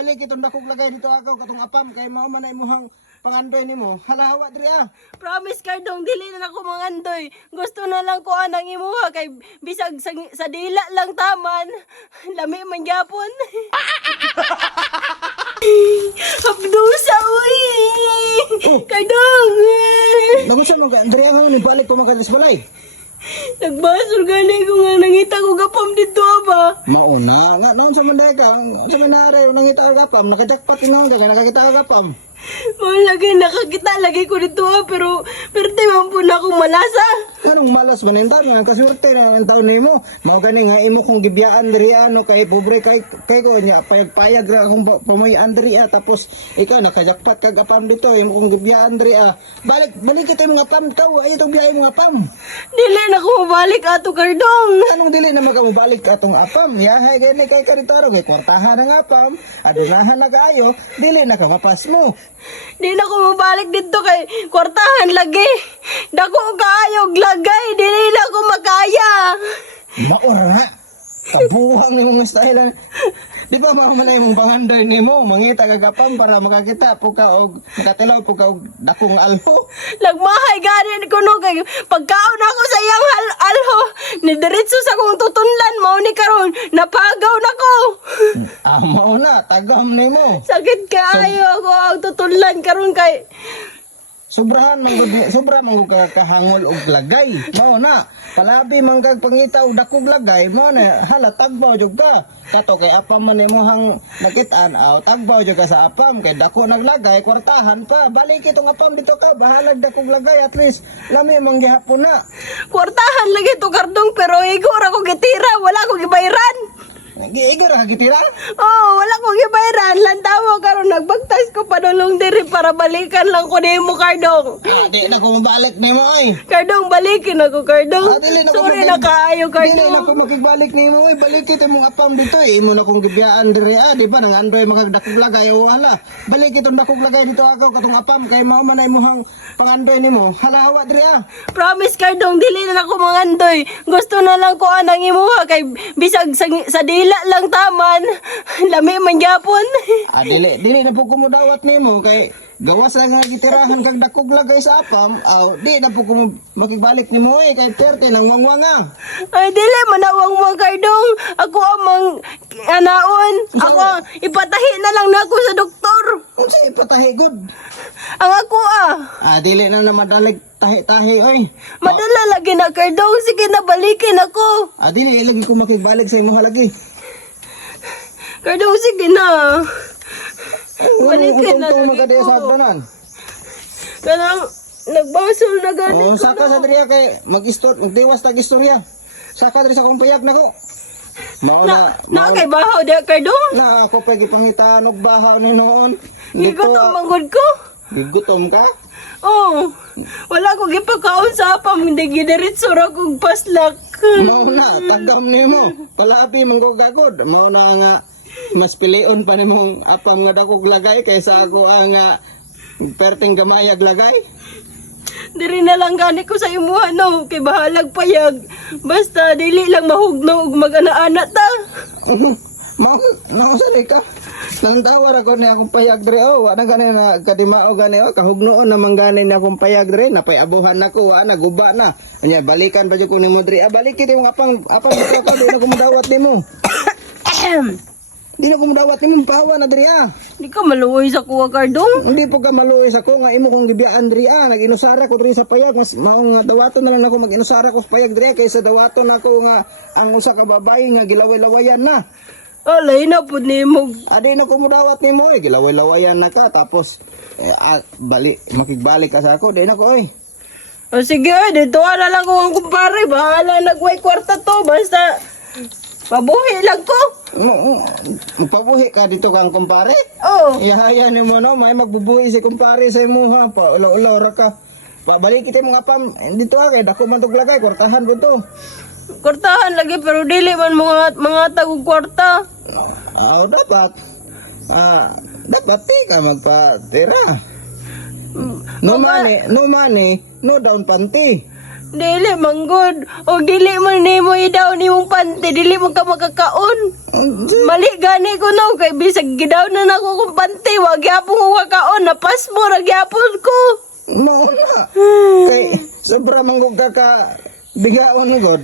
Balik itong dakog lagay dito agaw katong apam kay mao man ay muhang pangandoy nimo. Halahawa diri ah. Promise Cardong, dili na ako mangandoy. Gusto na lang ko anang imuha kay bisag sa dila lang taman. Lami man gyapon. Hapdusa uy. Cardong. Nagusa mo diri nga ni balik ko makalis balay. Nagbasol gani ko nga nangita ko gapam dito ba. Mauna nga noon sa manday ka sa manare nangita ka gapam nakajakpat nga kay nakakita ka gapam. Malagi nakakita lagi ko dito pero di man po na akong malasa. Anong malas man inta nga kasurte na ang taon nimo. Mao gani nga imo kong gibiyaan diri ano kay pobre kay ko nya payag ra akong pamayan diri tapos ikaw nakajakpat kag apam dito imo kong gibiyaan diri balik kita mga apam kaw ay itong biyahe mga apam. Dili na ko mabalik ato Cardong. Anong dili na magamubalik atong apam? Yahay gani kay karitaro kay kwartahan ng apam, adunahan na kaayo, dili na ka mapas mo. Di na ko mabalik dito kay kwartahan lagi. Dako kaayog lagay, dili na ko makaya. Maura nga. Kabuhang ni mong style. Di ba mahumanay mong pangandoy ni mo, mangita kagapam para makakita po ka og makatilaw po ka og dakong alho. Lagmahay gani ko no kay pagkaon ako sa iyang alho. Ni diretso sa kong tutunlan mao ni karon napagaw nako. Mao na, tagam ni mo. Sakit kaayo ako ang tutunlan karon kay Sobra man ka kahangol og lagay. Mao na, palabi man kag pangita og dakog lagay, mao na hala tagbaw jud ka. Kato kay apam man nimo hang nakit-an, tagbaw jud ka sa apam kay dako naglagay kwartahan pa. Balik itong apam dito ka, bahalag dakog lagay at least lami man gihapon na. kwartahan lagi to Cardong pero igor ako gitira, wala ko gibayran. Igor ha gitira? Oh, wala ko gibayran. Lantawo karon nagbagtas ko padulong diri para balikan lang ko nimo Cardong. Di na ko mabalik nimo ay. Cardong balikin ako Cardong. Dili na ko Sorry na kaayo Dili na Cardong. ko makigbalik nimo ay. Balik kita mong apam dito eh. Imo na kong gibiyaan diri di ba nang andoy magdakog lagay wala. Balik itong dakog lagay dito agaw katong apam kay mao man ay muhang pangandoy nimo. Halahawa diri Promise Cardong, dili na ako mangandoy. Gusto na lang ko anang imuha kay bisag sa dila lang taman. Lami man gyapon. Dili na po ko mudawat nimo kay gawas lang nga gitirahan kag dakog lagay sa apam. Di na po ko makigbalik nimo eh kay perte nang wangwanga. Ay, dili manawang mo Cardong. Ako amang anaon. Ako ipatahi na lang nako sa doktor. Unsa ipatahi good? Ang ako Dili na madalig tahi-tahi oy. madala lagi na Cardong. Sige na balikin ako. Dili lagi ko makigbalik sa imo halagi. Cardong, sige na. Balikin na Kung lagi magkadaya sa ko. hagdanan. Kanang nagbasol na gani ko Saka sa na. diriya kay magtiwas tag istorya. Saka diri sa kong payag nako. Mao Na kay bahaw di Cardong. na ako pagi pangitaan og bahaw ni noon. Gigot ang manggod ko. Gutom ka? Oh, wala ko gipakaon sa apam. Hindi gidiritso ra kong paslak. Mao na tagam nimo. Palabi manggogagod. Mao na nga mas pilion pa nimong apang nga dakog lagay kaysa ako ang perting gamayag lagay. Diri na lang gani ko sa imuha no. Kay bahalag payag. Basta dili lang mahugno ug mag-ana-ana ta. Mao sa ka. Nandawar ako ni akong payag dre wa na gani na kadimao gani kahugnoon naman gani na akong payag dre napay abuhan nako wa naguba na. Unya balikan pa jud ko nimo dre. Balik kiti mong apang dito ka di na ko mudawat nimo. Di na ko mudawat nimo pahawa na dre Di ka maluoy sa kuha Cardong. Hindi po ka maluoy sa ko nga imo kong gibiyaan dre nag-inusara ko dre sa payag mas mao nga dawaton na lang ako mag-inusara ko sa payag dre kaysa dawaton nako nga ang usa ka babae nga gilaway-lawayan na. Alay na po nimo. Adi na ko mudawat nimo gilaway-lawayan na ka tapos makigbalik ka sa ako di na ko O sige, dito na lang ko ang kumpare. Bahala nagway kwarta to. Basta pabuhi lang ko. Magpabuhi ka dito kang kumpare. Oh, Ihaya ni mo no, may magbubuhi si kumpare sa imo ha. Ulaw-ulaw ra ka. Pabalik kita mga pam dito kay dako man tog lagay kwartahan po to. kwartahan lagi pero dili man mga tagog kwarta. Dapat. Dapat ti ka magpatira. No money, no down panty. Dili manggod. O dili man nimo idaw nimong panty, dili man ka makakaon. Mali gani ko no kay bisag gidaw na nako kung panty, wag gyapon ko kakaon, napasmo ra gyapon ko. Mao na. Kay sobra man gud ka bigaon god.